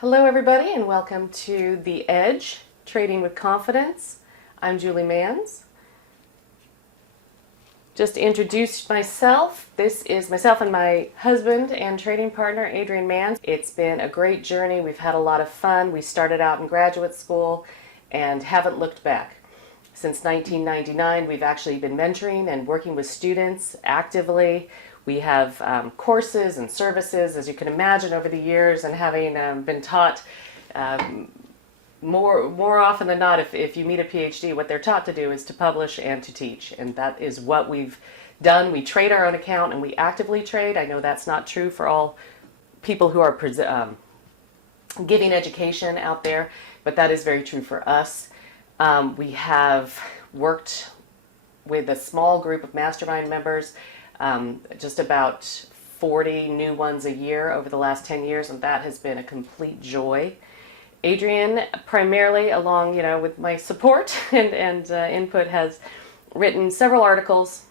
Hello everybody and welcome to The Edge, Trading with Confidence. I'm Julie Manz. Just to introduce myself, this is myself and my husband and trading partner, Adrian Manz. It's been a great journey. We've had a lot of fun. We started out in graduate school and haven't looked back. Since 1999, we've actually been mentoring and working with students actively. We have courses and services, as you can imagine, over the years, and having been taught more often than not, if you meet a PhD, what they're taught to do is to publish and to teach, and that is what we've done. We trade our own account, and we actively trade. I know that's not true for all people who are giving education out there, but that is very true for us. We have worked with a small group of mastermind members, just about 40 new ones a year over the last 10 years, and that has been a complete joy. Adrian, primarily along, with my support and input, has written several articles.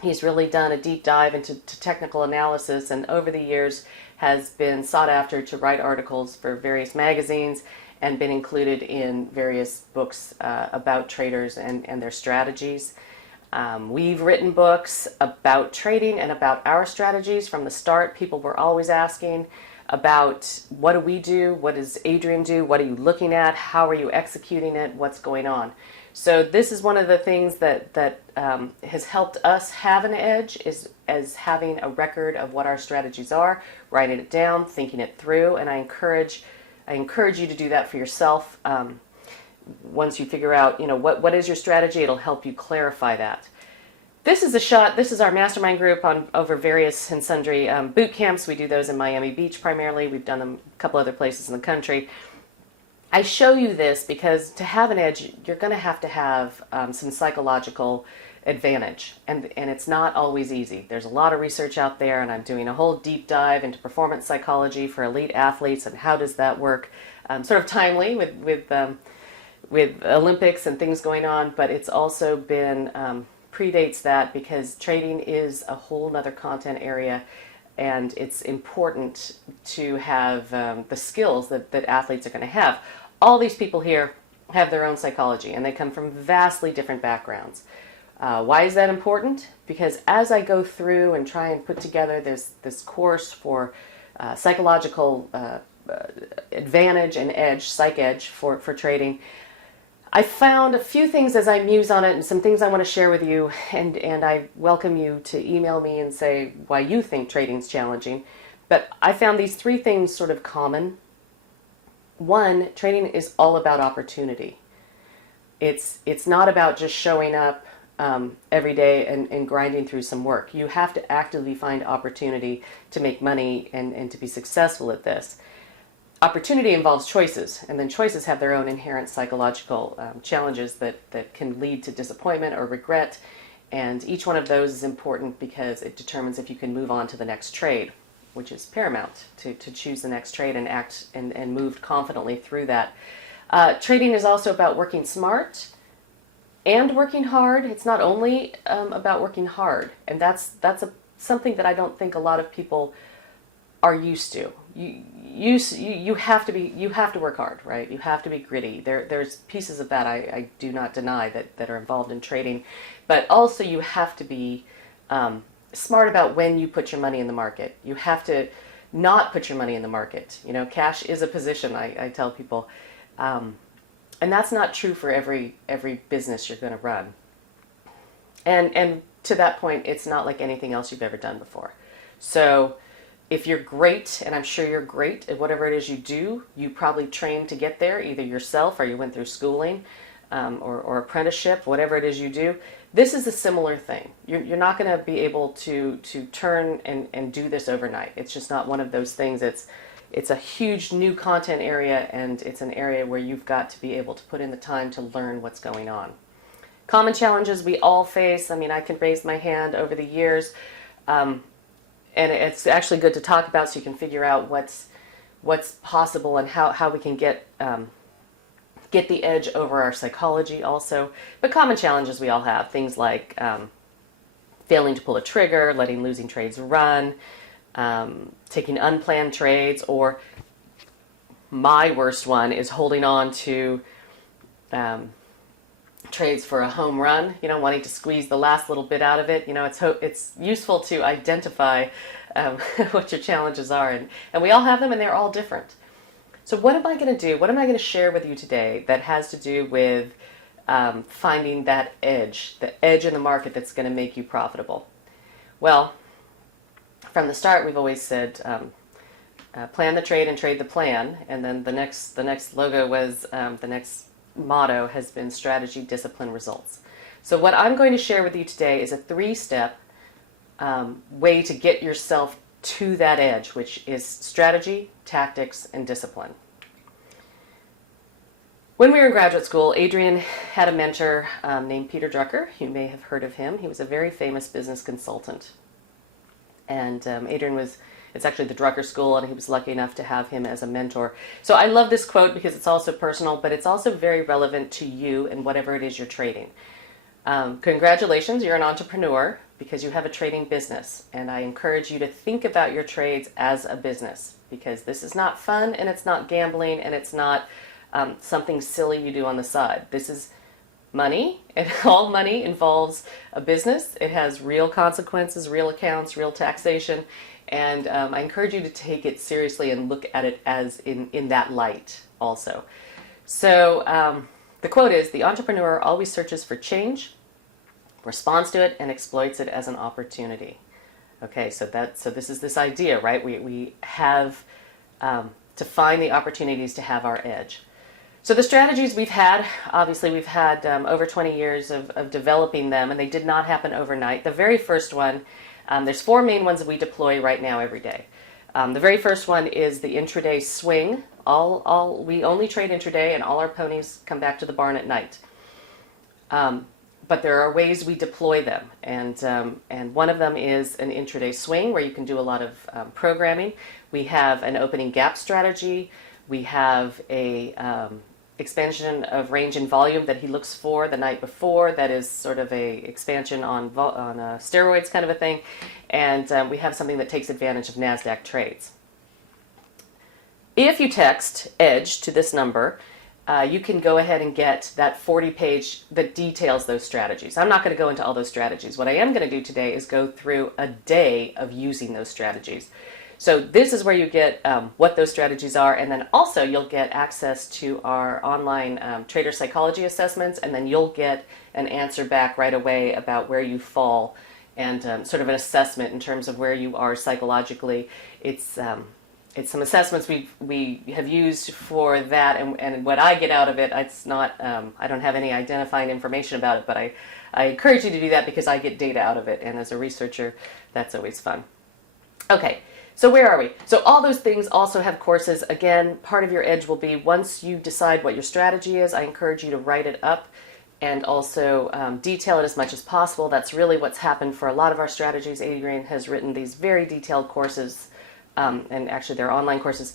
He's really done a deep dive into technical analysis, and over the years has been sought after to write articles for various magazines and been included in various books about traders and their strategies. We've written books about trading and about our strategies from the start. People were always asking about what do we do, what does Adrian do, what are you looking at, how are you executing it, what's going on. So this is one of the things that has helped us have an edge, is having a record of what our strategies are, writing it down, thinking it through, and I encourage you to do that for yourself. Once you figure out, what is your strategy, it'll help you clarify that. This is our mastermind group on over various and sundry boot camps. We do those in Miami Beach primarily. We've done them a couple other places in the country. I show you this because to have an edge, you're going to have some psychological advantage, and it's not always easy. There's a lot of research out there, and I'm doing a whole deep dive into performance psychology for elite athletes and how does that work, sort of timely with Olympics and things going on, but it's also been predates that because trading is a whole nother content area, and it's important to have the skills that athletes are going to have. All these people here have their own psychology, and they come from vastly different backgrounds. Why is that important? Because as I go through and try and put together this course for psychological advantage and edge, psych edge for trading, I found a few things as I muse on it and some things I want to share with you, and I welcome you to email me and say why you think trading's challenging. But I found these three things sort of common. One, trading is all about opportunity. It's not about just showing up every day and grinding through some work. You have to actively find opportunity to make money and to be successful at this. Opportunity involves choices, and then choices have their own inherent psychological challenges that can lead to disappointment or regret, and each one of those is important because it determines if you can move on to the next trade, which is paramount to choose the next trade and act and move confidently through that. Trading is also about working smart and working hard. It's not only about working hard, and that's something that I don't think a lot of people are used to. You have to work hard, right? You have to be gritty. There's pieces of that I do not deny that are involved in trading, but also you have to be smart about when you put your money in the market. You have to not put your money in the market. Cash is a position, I tell people, and that's not true for every business you're going to run. And to that point, it's not like anything else you've ever done before. So if you're great, and I'm sure you're great at whatever it is you do, you probably trained to get there, either yourself or you went through schooling or apprenticeship, whatever it is you do. This is a similar thing. You're not going to be able to turn and do this overnight. It's just not one of those things. It's a huge new content area, and it's an area where you've got to be able to put in the time to learn what's going on. Common challenges we all face. I can raise my hand over the years. And it's actually good to talk about so you can figure out what's possible and how we can get the edge over our psychology also. But common challenges we all have, things like failing to pull a trigger, letting losing trades run, taking unplanned trades, or My worst one is holding on to trades for a home run, wanting to squeeze the last little bit out of it. It's useful to identify what your challenges are, and we all have them, and they're all different. So what am I going to do? What am I going to share with you today that has to do with finding that edge, the edge in the market that's going to make you profitable? Well, from the start, we've always said plan the trade and trade the plan, and then the next logo was the next motto has been strategy, discipline, results. So what I'm going to share with you today is a 3-step way to get yourself to that edge, which is strategy, tactics, and discipline. When we were in graduate school, Adrian had a mentor named Peter Drucker. You may have heard of him. He was a very famous business consultant. And Adrian it's actually the Drucker School, and he was lucky enough to have him as a mentor. So I love this quote because it's also personal, but it's also very relevant to you and whatever it is you're trading. Congratulations, you're an entrepreneur because you have a trading business. And I encourage you to think about your trades as a business, because this is not fun, and it's not gambling, and it's not something silly you do on the side. This is money, and all money involves a business. It has real consequences, real accounts, real taxation, and I encourage you to take it seriously and look at it as in that light also. So the quote is, "The entrepreneur always searches for change, responds to it, and exploits it as an opportunity." Okay, so this is this idea, right? We have to find the opportunities to have our edge. So the strategies we've had, obviously we've had over 20 years of developing them, and they did not happen overnight. The very first one, there's 4 main ones that we deploy right now every day. The very first one is the intraday swing. We only trade intraday, and all our ponies come back to the barn at night. But there are ways we deploy them, and one of them is an intraday swing where you can do a lot of programming. We have an opening gap strategy. We have a expansion of range and volume that he looks for the night before. That is sort of a expansion on steroids kind of a thing. And we have something that takes advantage of NASDAQ trades. If you text EDGE to this number, you can go ahead and get that 40-page that details those strategies. I'm not going to go into all those strategies. What I am going to do today is go through a day of using those strategies. So this is where you get what those strategies are, and then also you'll get access to our online trader psychology assessments, and then you'll get an answer back right away about where you fall, and sort of an assessment in terms of where you are psychologically. It's some assessments we have used for that, and what I get out of it, it's not, I don't have any identifying information about it, but I encourage you to do that because I get data out of it, and as a researcher, that's always fun. Okay. So where are we? So all those things also have courses. Again, part of your edge will be once you decide what your strategy is, I encourage you to write it up and also detail it as much as possible. That's really what's happened for a lot of our strategies. Adrian has written these very detailed courses, and actually they're online courses,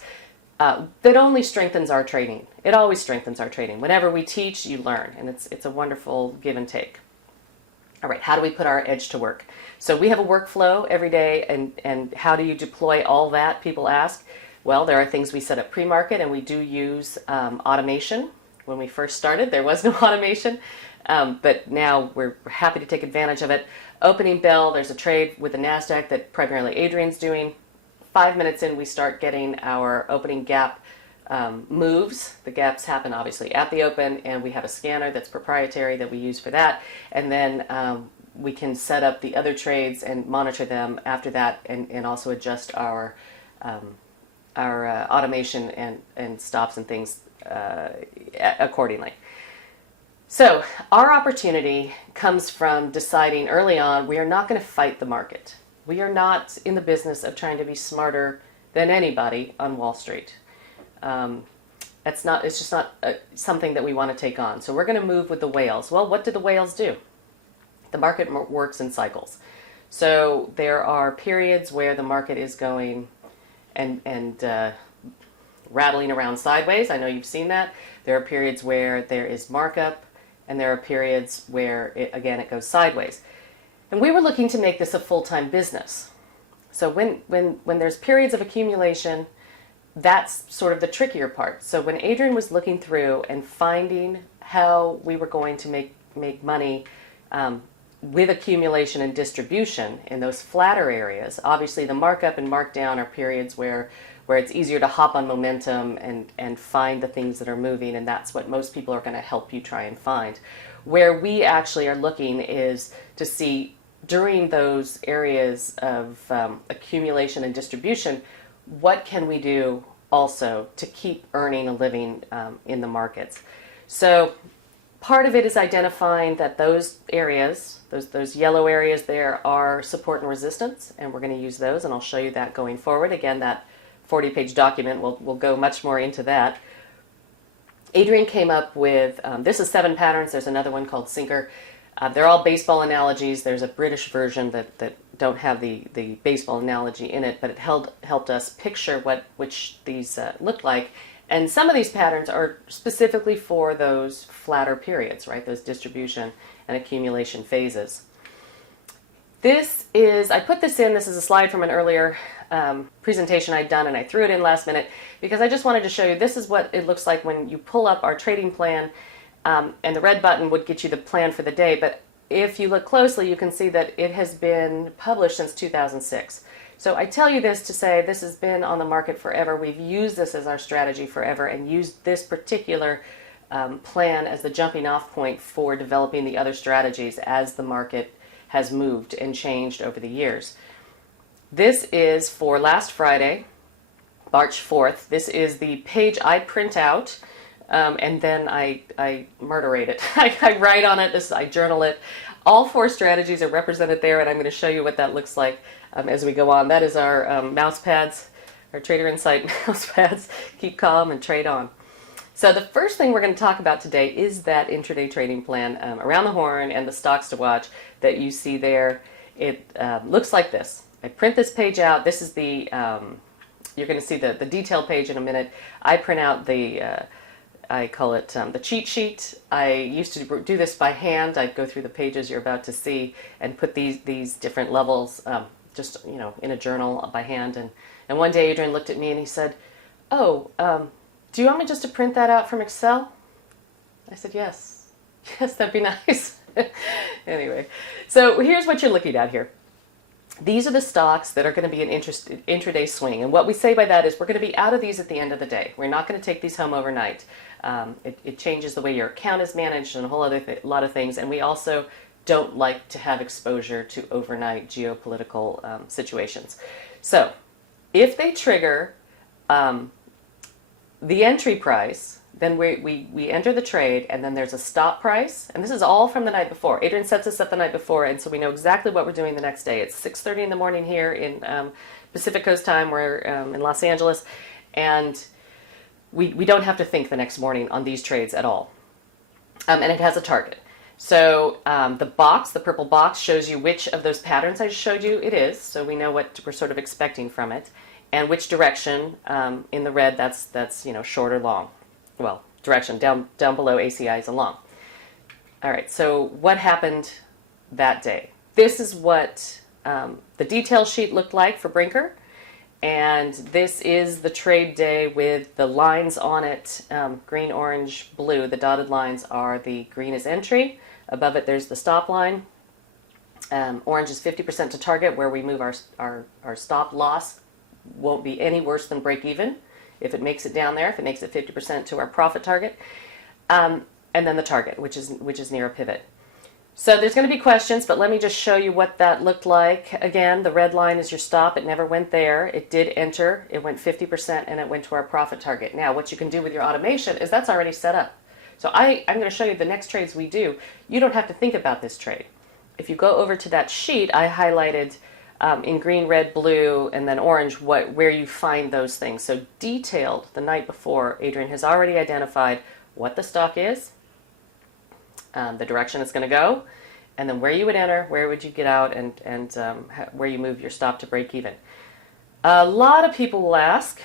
that only strengthens our trading. It always strengthens our trading. Whenever we teach, you learn, and it's a wonderful give and take. All right, how do we put our edge to work? So we have a workflow every day, and how do you deploy all that, people ask? Well, there are things we set up pre-market, and we do use automation. When we first started, there was no automation, but now we're happy to take advantage of it. Opening bell, there's a trade with the NASDAQ that primarily Adrian's doing. 5 minutes in, we start getting our opening gap moves. The gaps happen obviously at the open, and we have a scanner that's proprietary that we use for that, and then we can set up the other trades and monitor them after that, and also adjust our automation and stops and things accordingly. So our opportunity comes from deciding early on we are not going to fight the market. We are not in the business of trying to be smarter than anybody on Wall Street. It's just not something that we want to take on. So we're going to move with the whales. Well, what do the whales do? The market works in cycles. So there are periods where the market is going and rattling around sideways. I know you've seen that. There are periods where there is markup, and there are periods where it goes sideways. And we were looking to make this a full-time business. So when there's periods of accumulation that's sort of the trickier part. So when Adrian was looking through and finding how we were going to make money with accumulation and distribution in those flatter areas, obviously the markup and markdown are periods where it's easier to hop on momentum and find the things that are moving, and that's what most people are going to help you try and find. Where we actually are looking is to see during those areas of accumulation and distribution, what can we do also to keep earning a living in the markets. So part of it is identifying that those areas, those yellow areas there, are support and resistance, and we're going to use those, and I'll show you that going forward. Again, that 40-page document will go much more into that. Adrian came up with, this is 7 patterns. There's another one called Sinker. They're all baseball analogies. There's a British version that don't have the baseball analogy in it, but it helped us picture which these looked like. And some of these patterns are specifically for those flatter periods, right? Those distribution and accumulation phases. I put this in, this is a slide from an earlier presentation I'd done, and I threw it in last minute because I just wanted to show you this is what it looks like when you pull up our trading plan, and the red button would get you the plan for the day, but if you look closely you can see that it has been published since 2006. So I tell you this to say this has been on the market forever. We've used this as our strategy forever and used this particular plan as the jumping off point for developing the other strategies as the market has moved and changed over the years. This is for last Friday, March 4th. This is the page I print out, and then I murderate it. I write on it, I journal it. All 4 strategies are represented there, and I'm going to show you what that looks like as we go on. That is our mouse pads, our Trader Insight mouse pads. Keep calm and trade on. So the first thing we're going to talk about today is that intraday trading plan around the horn and the stocks to watch that you see there. It looks like this. I print this page out. This is the, you're going to see the detail page in a minute. I print out I call it the cheat sheet. I used to do this by hand. I'd go through the pages you're about to see and put these different levels just in a journal by hand. And one day Adrian looked at me and he said, "Oh, do you want me just to print that out from Excel?" I said, "Yes, that'd be nice." Anyway, so here's what you're looking at here. These are the stocks that are going to be an intraday swing. And what we say by that is we're going to be out of these at the end of the day. We're not going to take these home overnight. It changes the way your account is managed and a whole other lot of things. And we also don't like to have exposure to overnight geopolitical situations. So if they trigger the entry price, then we enter the trade, and then there's a stop price, and this is all from the night before. Adrian sets us up the night before, and so we know exactly what we're doing the next day. It's 6:30 in the morning here in Pacific Coast time. We're in Los Angeles, and we don't have to think the next morning on these trades at all. And it has a target. So the purple box, shows you which of those patterns I showed you it is, so we know what we're sort of expecting from it, and which direction. In the red, that's short or long. Well, direction down below ACI is a long. All right, so what happened that day? This is what the detail sheet looked like for Brinker, and this is the trade day with the lines on it, green, orange, blue. The dotted lines are the green is entry. Above it, there's the stop line. Orange is 50% to target, where we move our stop loss won't be any worse than break even. If it makes it down there, if it makes it 50% to our profit target, and then the target, which is near a pivot. So there's going to be questions, but let me just show you what that looked like. Again, the red line is your stop. It never went there. It did enter. It went 50%, and it went to our profit target. Now, what you can do with your automation is that's already set up. So I'm going to show you the next trades we do. You don't have to think about this trade. If you go over to that sheet, I highlighted in green, red, blue, and then orange, where you find those things. So detailed the night before, Adrian has already identified what the stock is, the direction it's going to go, and then where you would enter, where would you get out, and where you move your stop to break even. A lot of people will ask,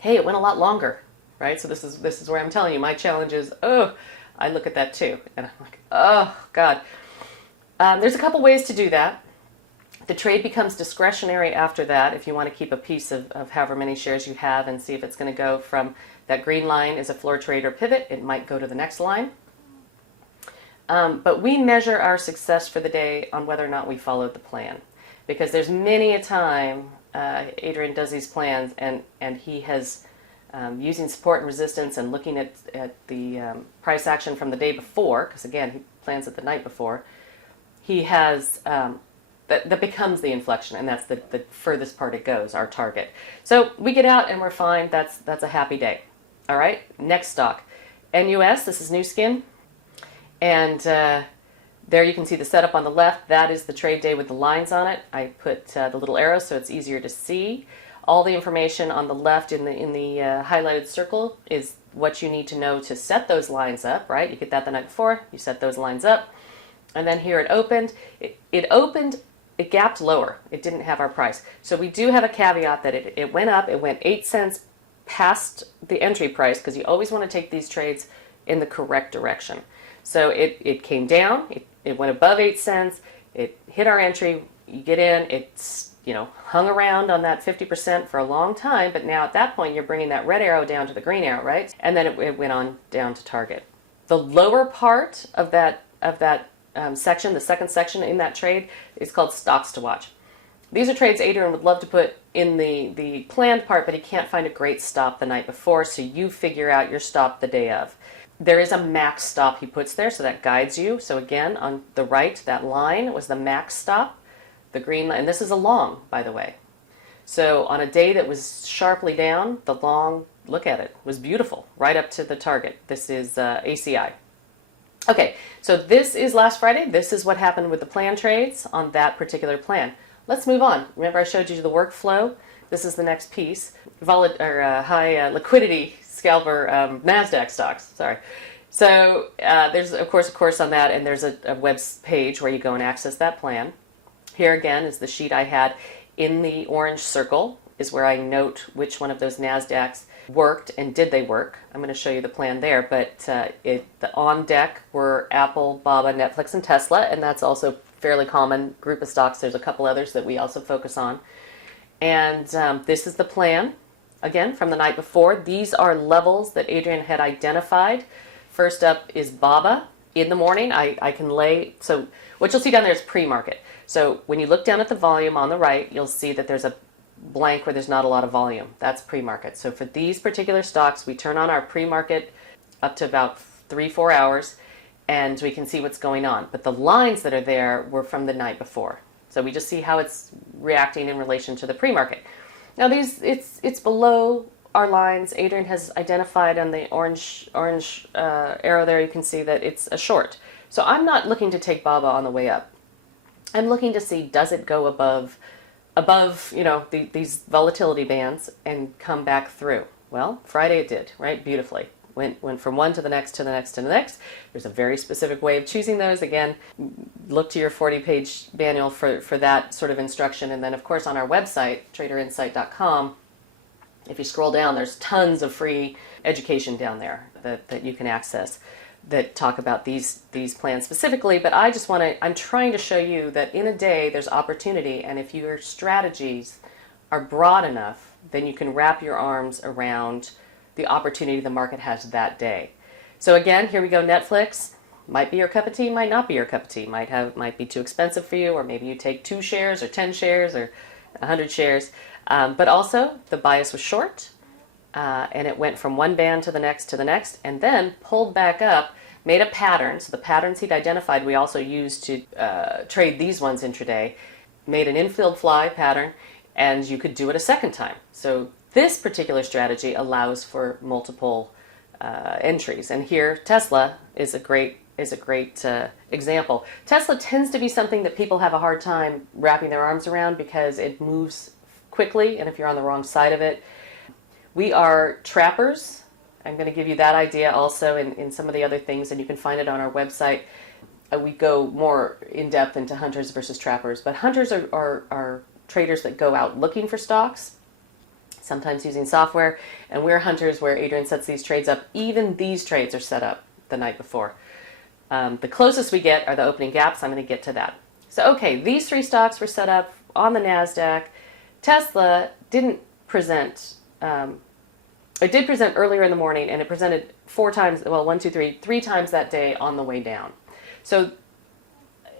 "Hey, it went a lot longer," right? So this is where I'm telling you my challenge is, I look at that too, and I'm like, oh God. There's a couple ways to do that. The trade becomes discretionary after that if you want to keep a piece of however many shares you have and see if it's going to go from that green line is a floor trade or pivot. It might go to the next line. But we measure our success for the day on whether or not we followed the plan. Because there's many a time Adrian does these plans and he has using support and resistance and looking at the price action from the day before, because again, he plans it the night before, he has, that becomes the inflection, and that's the furthest part it goes, our target. So we get out and we're fine, that's a happy day. All right, next stock. NUS, this is New Skin, and there you can see the setup on the left. That is the trade day with the lines on it. I put the little arrows so it's easier to see. All the information on the left in the highlighted circle is what you need to know to set those lines up, right? You get that the night before, you set those lines up, and then here it opened. It opened, it gapped lower. It didn't have our price. So we do have a caveat that it went up, it went 8 cents past the entry price, because you always want to take these trades in the correct direction. So it came down, it went above 8 cents, it hit our entry, you get in, it's hung around on that 50% for a long time, but now at that point you're bringing that red arrow down to the green arrow, right? And then it went on down to target. The lower part of that section, the second section in that trade, is called stocks to watch. These are trades Adrian would love to put in the planned part, but he can't find a great stop the night before, so you figure out your stop the day of. There is a max stop he puts there, so that guides you. So again, on the right, that line was the max stop. The green line, and this is a long, by the way. So on a day that was sharply down, the long, look at it, was beautiful, right up to the target. This is ACI. Okay, so this is last Friday. This is what happened with the plan trades on that particular plan. Let's move on. Remember I showed you the workflow? This is the next piece. High liquidity scalper NASDAQ stocks, sorry. So there's, of course, a course on that, and there's a web page where you go and access that plan. Here again is the sheet I had. In the orange circle is where I note which one of those NASDAQs worked and did they work. I'm going to show you the plan there, but the on deck were Apple, Baba, Netflix, and Tesla, and that's also a fairly common group of stocks. There's a couple others that we also focus on. And this is the plan, again, from the night before. These are levels that Adrian had identified. First up is Baba. In the morning, I can lay, so what you'll see down there is pre-market. So when you look down at the volume on the right, you'll see that there's a blank where there's not a lot of volume. That's pre-market. So for these particular stocks, we turn on our pre-market up to about 3-4 hours, and we can see what's going on. But the lines that are there were from the night before. So we just see how it's reacting in relation to the pre-market. Now it's below our lines. Adrian has identified on the orange arrow there, you can see that it's a short. So I'm not looking to take Baba on the way up. I'm looking to see, does it go above these volatility bands and come back through? Well, Friday it did, right? Beautifully. Went from one to the next to the next to the next. There's a very specific way of choosing those. Again, look to your 40-page manual for that sort of instruction. And then, of course, on our website, TradeOutLoud.com, if you scroll down, there's tons of free education down there that you can access that talk about these plans specifically. But I'm trying to show you that in a day there's opportunity, and if your strategies are broad enough, then you can wrap your arms around the opportunity the market has that day. So again, here we go. Netflix might be your cup of tea, might not be your cup of tea, might be too expensive for you, or maybe you take 2 shares or 10 shares or 100 shares. But also the bias was short, and it went from one band to the next, and then pulled back up, made a pattern. So the patterns he'd identified we also used to trade these ones intraday, made an infield fly pattern, and you could do it a second time. So this particular strategy allows for multiple entries. And here Tesla is a great example. Tesla tends to be something that people have a hard time wrapping their arms around because it moves quickly, and if you're on the wrong side of it. We are trappers. I'm going to give you that idea also in some of the other things, and you can find it on our website. We go more in depth into hunters versus trappers, but hunters are traders that go out looking for stocks, sometimes using software, and we're hunters where Adrian sets these trades up. Even these trades are set up the night before. The closest we get are the opening gaps. I'm going to get to that. So okay, these 3 stocks were set up on the NASDAQ, Tesla didn't present, it did present earlier in the morning, and it presented three times that day on the way down. So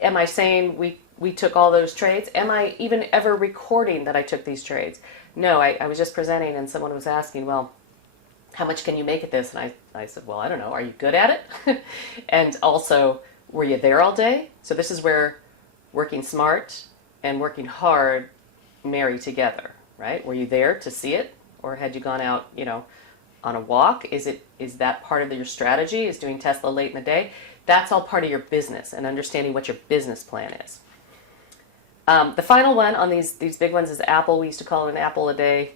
am I saying we took all those trades? Am I even ever recording that I took these trades? No, I was just presenting, and someone was asking, well, how much can you make at this? And I said, well, I don't know. Are you good at it? And also, were you there all day? So this is where working smart and working hard marry together, right? Were you there to see it? Or had you gone out, on a walk? Is that part of your strategy, is doing Tesla late in the day? That's all part of your business and understanding what your business plan is. The final one on these big ones is Apple. We used to call it an apple a day.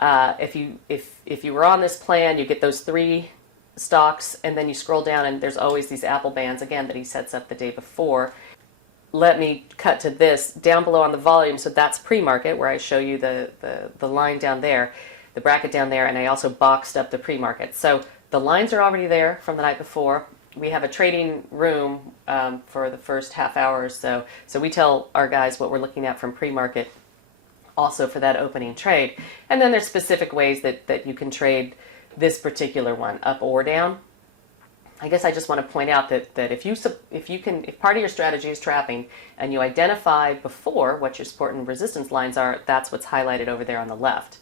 If you were on this plan, you get those 3 stocks, and then you scroll down, and there's always these Apple bands again that he sets up the day before. Let me cut to this down below on the volume. So that's pre-market, where I show you the line down there, the bracket down there, and I also boxed up the pre-market. So the lines are already there from the night before. We have a trading room for the first half hour or so. So we tell our guys what we're looking at from pre-market also for that opening trade. And then there's specific ways that you can trade this particular one, up or down. I guess I just want to point out that if part of your strategy is trapping and you identify before what your support and resistance lines are, that's what's highlighted over there on the left.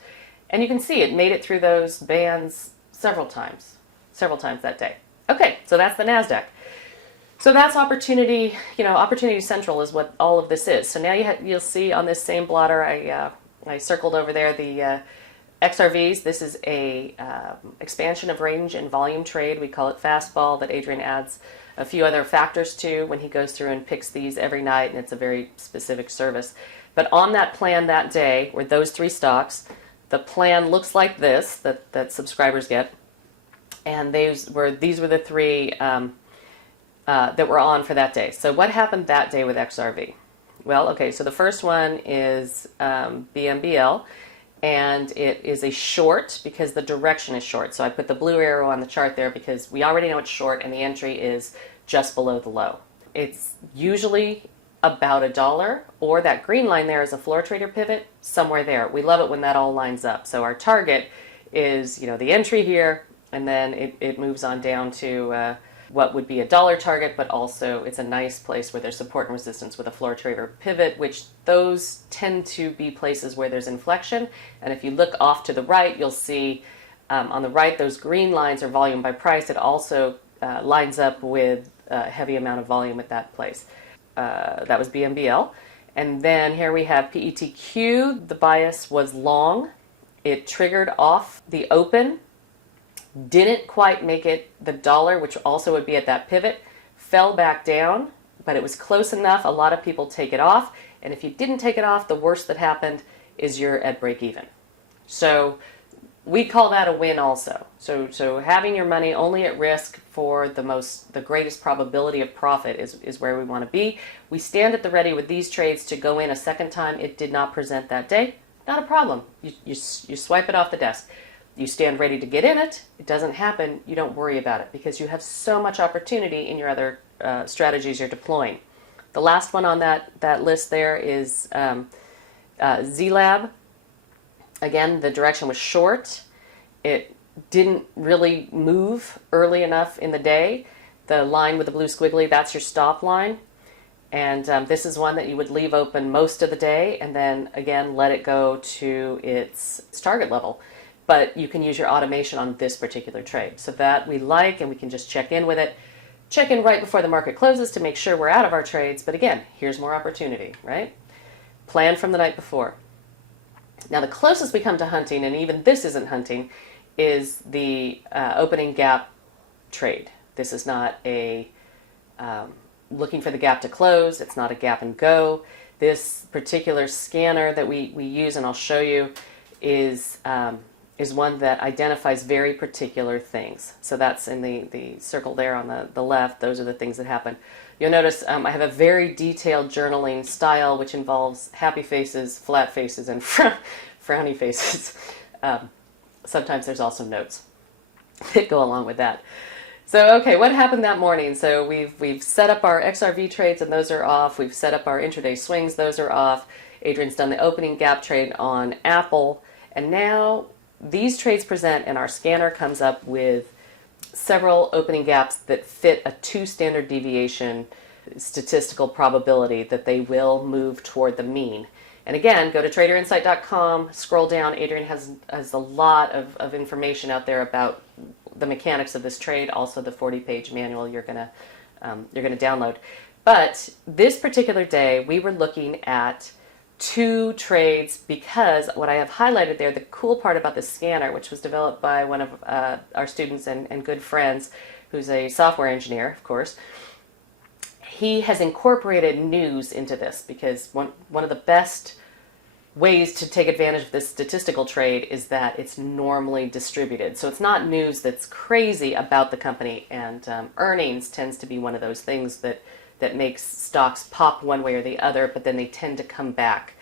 And you can see it made it through those bands several times that day. Okay, so that's the NASDAQ. So that's opportunity, Opportunity Central is what all of this is. So now you'll see on this same blotter, I circled over there the XRVs. This is a expansion of range and volume trade. We call it fastball, that Adrian adds a few other factors to when he goes through and picks these every night, and it's a very specific service. But on that plan that day, were those 3 stocks, the plan looks like this, that subscribers get, and these were the 3 that were on for that day. So what happened that day with XRV? Well, okay, so the first one is BMBL, and it is a short because the direction is short. So I put the blue arrow on the chart there because we already know it's short, and the entry is just below the low. It's usually about $1, or that green line there is a floor trader pivot, somewhere there. We love it when that all lines up. So our target is, the entry here, and then it moves on down to what would be $1 target, but also it's a nice place where there's support and resistance with a floor trader pivot, which those tend to be places where there's inflection. And if you look off to the right, you'll see on the right, those green lines are volume by price. It also lines up with a heavy amount of volume at that place. That was BMBL. And then here we have PETQ. The bias was long. It triggered off the open. Didn't quite make it the $1, which also would be at that pivot, fell back down, but it was close enough. A lot of people take it off, and if you didn't take it off, the worst that happened is you're at break even. So we call that a win also. So having your money only at risk for the greatest probability of profit is where we want to be. We stand at the ready with these trades to go in a second time. It did not present that day. Not a problem. You swipe it off the desk. You stand ready to get in it. It doesn't happen. You don't worry about it because you have so much opportunity in your other strategies you're deploying. The last one on that list there is Z-Lab. Again, the direction was short. It didn't really move early enough in the day. The line with the blue squiggly, that's your stop line. And this is one that you would leave open most of the day and then, again, let it go to its target level. But you can use your automation on this particular trade. So that we like, and we can just check in with it. Check in right before the market closes to make sure we're out of our trades. But again, here's more opportunity, right? Plan from the night before. Now, the closest we come to hunting, and even this isn't hunting, is the opening gap trade. This is not a looking for the gap to close. It's not a gap and go. This particular scanner that we use, and I'll show you, is one that identifies very particular things. So that's in the circle there on the left. Those are the things that happen. You'll notice I have a very detailed journaling style, which involves happy faces, flat faces, and frowny faces. Sometimes there's also notes that go along with that. So, okay, what happened that morning? So we've set up our XRV trades, and those are off. We've set up our intraday swings. Those are off. Adrian's done the opening gap trade on Apple. And now these trades present and our scanner comes up with several opening gaps that fit a 2 standard deviation statistical probability that they will move toward the mean. And again, go to TradeOutLoud.com, scroll down. Adrian has a lot of information out there about the mechanics of this trade, also the 40-page manual you're gonna download. But this particular day, we were looking at 2 trades because what I have highlighted there, the cool part about the scanner, which was developed by one of our students and good friends, who's a software engineer, of course, he has incorporated news into this because one of the best ways to take advantage of this statistical trade is that it's normally distributed. So it's not news that's crazy about the company, and earnings tends to be one of those things that makes stocks pop one way or the other, but then they tend to come back.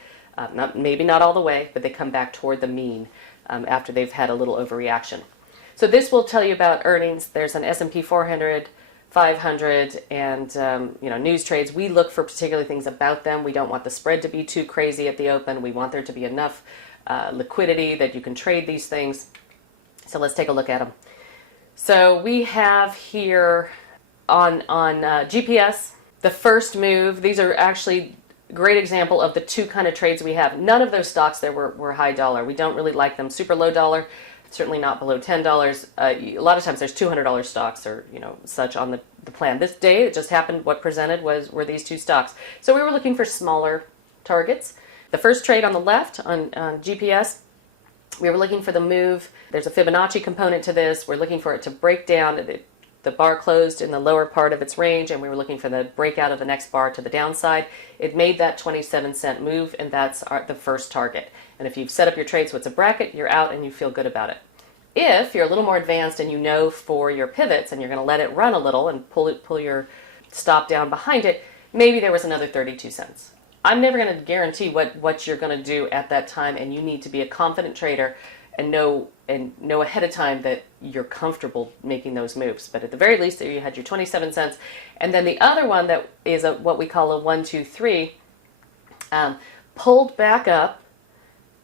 Maybe not all the way, but they come back toward the mean after they've had a little overreaction. So this will tell you about earnings. There's an S&P 400, 500, and news trades. We look for particular things about them. We don't want the spread to be too crazy at the open. We want there to be enough liquidity that you can trade these things. So let's take a look at them. So we have here on GPS, the first move. These are actually a great example of the 2 kind of trades we have. None of those stocks there were high dollar. We don't really like them. Super low dollar. Certainly not below $10. A lot of times there's $200 stocks or such on the plan. This day it just happened. What presented were these 2 stocks. So we were looking for smaller targets. The first trade on the left on GPS, we were looking for the move. There's a Fibonacci component to this. We're looking for it to break down. The bar closed in the lower part of its range, and we were looking for the breakout of the next bar to the downside. It made that 27-cent move, and that's the first target. And if you've set up your trade so it's a bracket, you're out and you feel good about it. If you're a little more advanced and you know for your pivots and you're going to let it run a little and pull your stop down behind it, maybe there was another 32 cents. I'm never going to guarantee what you're going to do at that time, and you need to be a confident trader and know ahead of time that you're comfortable making those moves. But at the very least, you had your 27 cents. And then the other one that is what we call a 1, 2, 3, pulled back up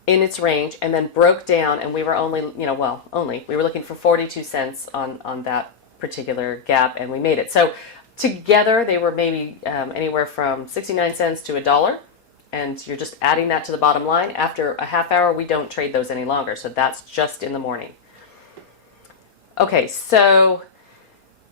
in its range and then broke down, and we were we were looking for 42 cents on that particular gap, and we made it. So together they were maybe anywhere from 69 cents to $1, and you're just adding that to the bottom line. After a half hour, we don't trade those any longer, so that's just in the morning. Okay, so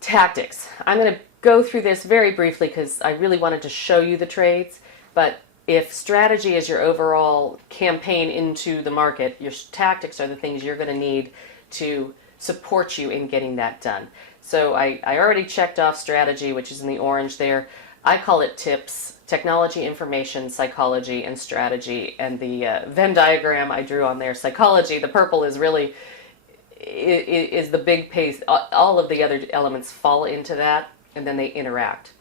tactics. I'm going to go through this very briefly because I really wanted to show you the trades, but if strategy is your overall campaign into the market, your tactics are the things you're going to need to support you in getting that done. So I already checked off strategy, which is in the orange there. I call it tips: technology, information, psychology, and strategy. And the Venn diagram I drew on there, psychology, the purple is really is the big pace. All of the other elements fall into that, and then they interact.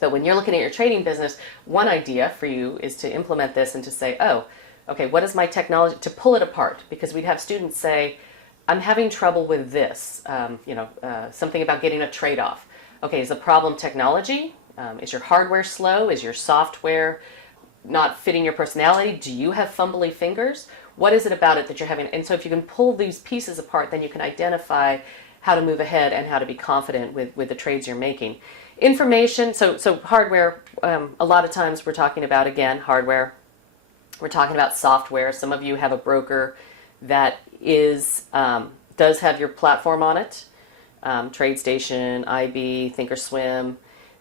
But when you're looking at your trading business, one idea for you is to implement this and to say, oh, okay, what is my technology, to pull it apart? Because we'd have students say, I'm having trouble with this, something about getting a trade-off. Okay, is the problem technology? Is your hardware slow? Is your software not fitting your personality? Do you have fumbly fingers? What is it about it that you're having? And so if you can pull these pieces apart, then you can identify how to move ahead and how to be confident with the trades you're making. Information, so hardware, a lot of times we're talking about, again, hardware. We're talking about software. Some of you have a broker that does have your platform on it. TradeStation, IB, Thinkorswim.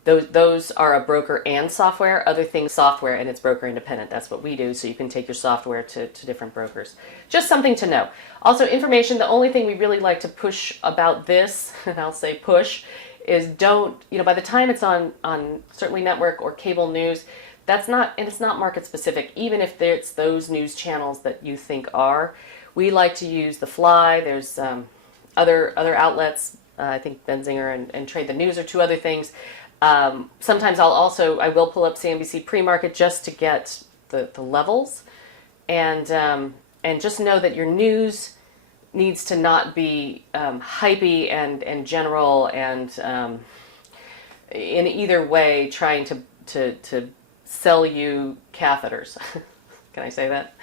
Those are a broker and software. Other things, software, and it's broker independent. That's what we do, so you can take your software to different brokers. Just something to know. Also, information, the only thing we really like to push about this, and I'll say push, is don't, by the time it's on certainly network or cable news, and it's not market specific, even if it's those news channels that you think are. We like to use The Fly. There's other outlets. I think Benzinger and Trade the News are 2 other things. Sometimes I will pull up CNBC pre-market just to get the levels, and just know that your news needs to not be hypey and general and in either way trying to sell you catheters. Can I say that?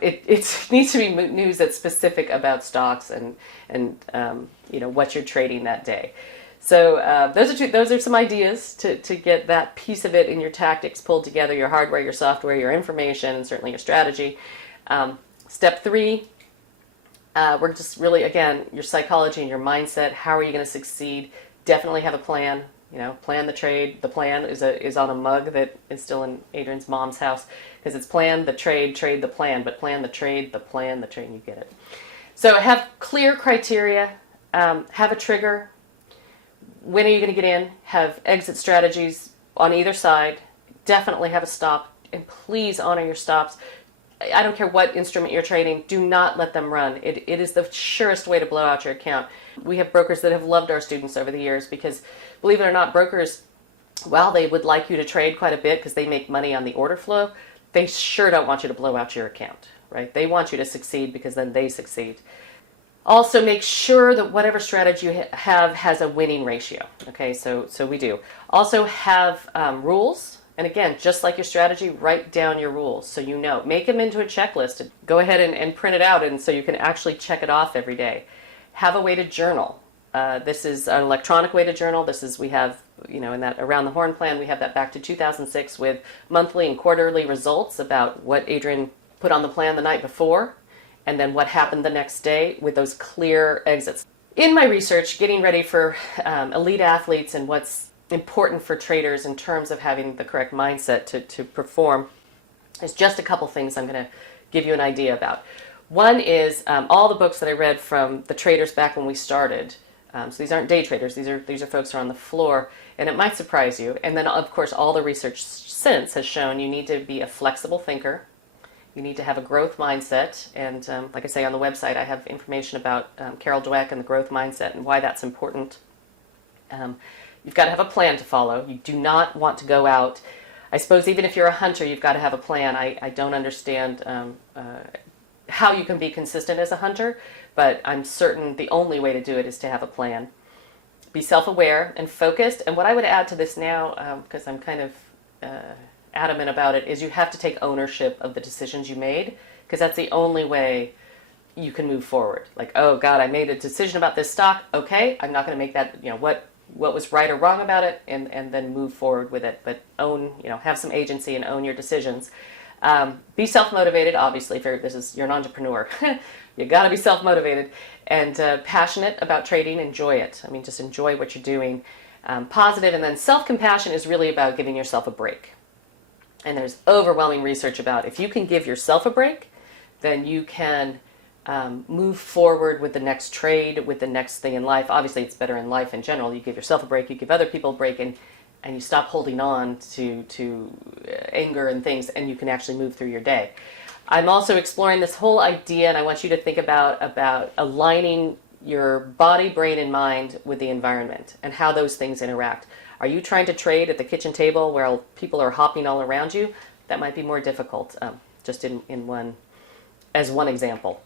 It needs to be news that's specific about stocks and what you're trading that day. So those are some ideas to get that piece of it in your tactics pulled together, your hardware, your software, your information, and certainly your strategy. Step 3, we're just really, again, your psychology and your mindset. How are you going to succeed? Definitely have a plan. Plan the trade. The plan is on a mug that is still in Adrian's mom's house, because it's plan the trade, trade the plan, but plan the trade, the plan, the trade, and you get it. So have clear criteria, have a trigger. When are you going to get in? Have exit strategies on either side. Definitely have a stop, and please honor your stops. I don't care what instrument you're trading, do not let them run. It is the surest way to blow out your account. We have brokers that have loved our students over the years because, believe it or not, brokers, while they would like you to trade quite a bit because they make money on the order flow, they sure don't want you to blow out your account, right? They want you to succeed because then they succeed. Also, make sure that whatever strategy you have has a winning ratio. Okay, so we do. Also have rules. And again, just like your strategy, write down your rules so you know. Make them into a checklist. Go ahead and print it out, and so you can actually check it off every day. Have a way to journal. This is an electronic way to journal. We have, in that Around the Horn plan, we have that back to 2006 with monthly and quarterly results about what Adrian put on the plan the night before, and then what happened the next day with those clear exits. In my research, getting ready for elite athletes and what's important for traders in terms of having the correct mindset to perform, is just a couple things I'm going to give you an idea about. One is all the books that I read from the traders back when we started. So these aren't day traders, these are folks who are on the floor, and it might surprise you. And then, of course, all the research since has shown you need to be a flexible thinker. You need to have a growth mindset, and like I say, on the website I have information about Carol Dweck and the growth mindset and why that's important. You've got to have a plan to follow. You do not want to go out. I suppose even if you're a hunter, you've got to have a plan. I don't understand how you can be consistent as a hunter, but I'm certain the only way to do it is to have a plan. Be self-aware and focused. And what I would add to this now, because I'm kind of adamant about it, is you have to take ownership of the decisions you made, because that's the only way you can move forward. Like, oh God, I made a decision about this stock. Okay, I'm not going to make that, what was right or wrong about it, and then move forward with it. But have some agency and own your decisions. Be self-motivated, obviously, if you're an entrepreneur. You got to be self-motivated and passionate about trading. Enjoy it. Just enjoy what you're doing. Positive, and then self-compassion is really about giving yourself a break. And there's overwhelming research about if you can give yourself a break, then you can move forward with the next trade, with the next thing in life. Obviously, it's better in life in general. You give yourself a break, you give other people a break, and you stop holding on to anger and things, and you can actually move through your day. I'm also exploring this whole idea, and I want you to think about aligning your body, brain, and mind with the environment and how those things interact. Are you trying to trade at the kitchen table where people are hopping all around you? That might be more difficult, just as one example.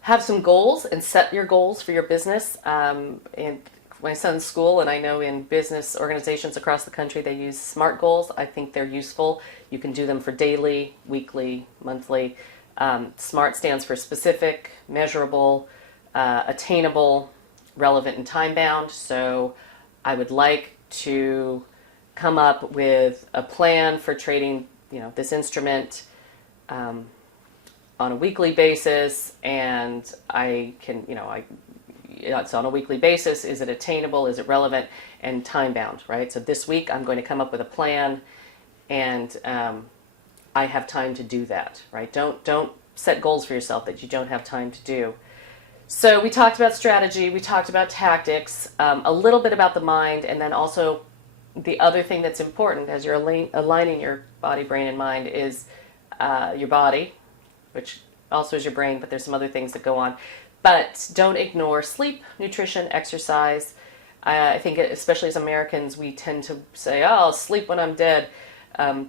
Have some goals and set your goals for your business. In my son's school, and I know in business organizations across the country, they use SMART goals. I think they're useful. You can do them for daily, weekly, monthly. SMART stands for specific, measurable, attainable, relevant, and time-bound. So I would like to come up with a plan for trading, this instrument on a weekly basis, and I can, it's on a weekly basis. Is it attainable? Is it relevant? And time-bound, right? So this week I'm going to come up with a plan, and I have time to do that, right? Don't set goals for yourself that you don't have time to do. So we talked about strategy, we talked about tactics, a little bit about the mind, and then also the other thing that's important as you're aligning your body, brain, and mind is your body, which also is your brain, but there's some other things that go on. But don't ignore sleep, nutrition, exercise. I think especially as Americans, we tend to say, oh, I'll sleep when I'm dead.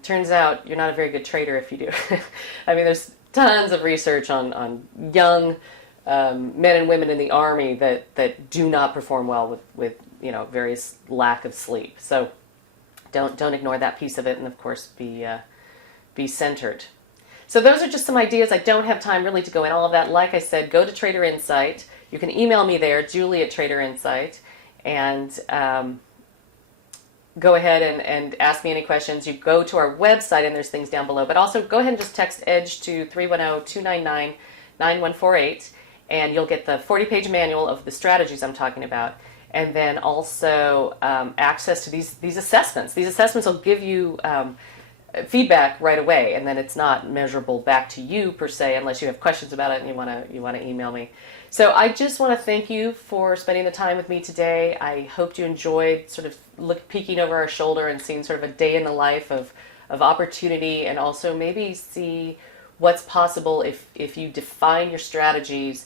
Turns out you're not a very good trader if you do. There's tons of research on young men and women in the Army that do not perform well with various lack of sleep. So don't ignore that piece of it, and of course be be centered. So those are just some ideas. I don't have time really to go in all of that. Like I said, go to Trader Insight. You can email me there, Julie at Trader Insight, and go ahead and ask me any questions. You go to our website and there's things down below, but also go ahead and just text EDGE to 310-299-9148 and you'll get the 40-page manual of the strategies I'm talking about, and then also access to these assessments. These assessments will give you feedback right away, and then it's not measurable back to you per se unless you have questions about it and you want to email me. So I just want to thank you for spending the time with me today. I hope you enjoyed sort of peeking over our shoulder and seeing sort of a day in the life of opportunity, and also maybe see what's possible if you define your strategies,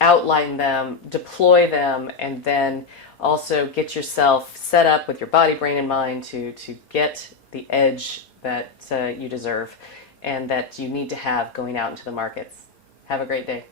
outline them, deploy them, and then also get yourself set up with your body, brain, and mind to get the edge that you deserve and that you need to have going out into the markets. Have a great day.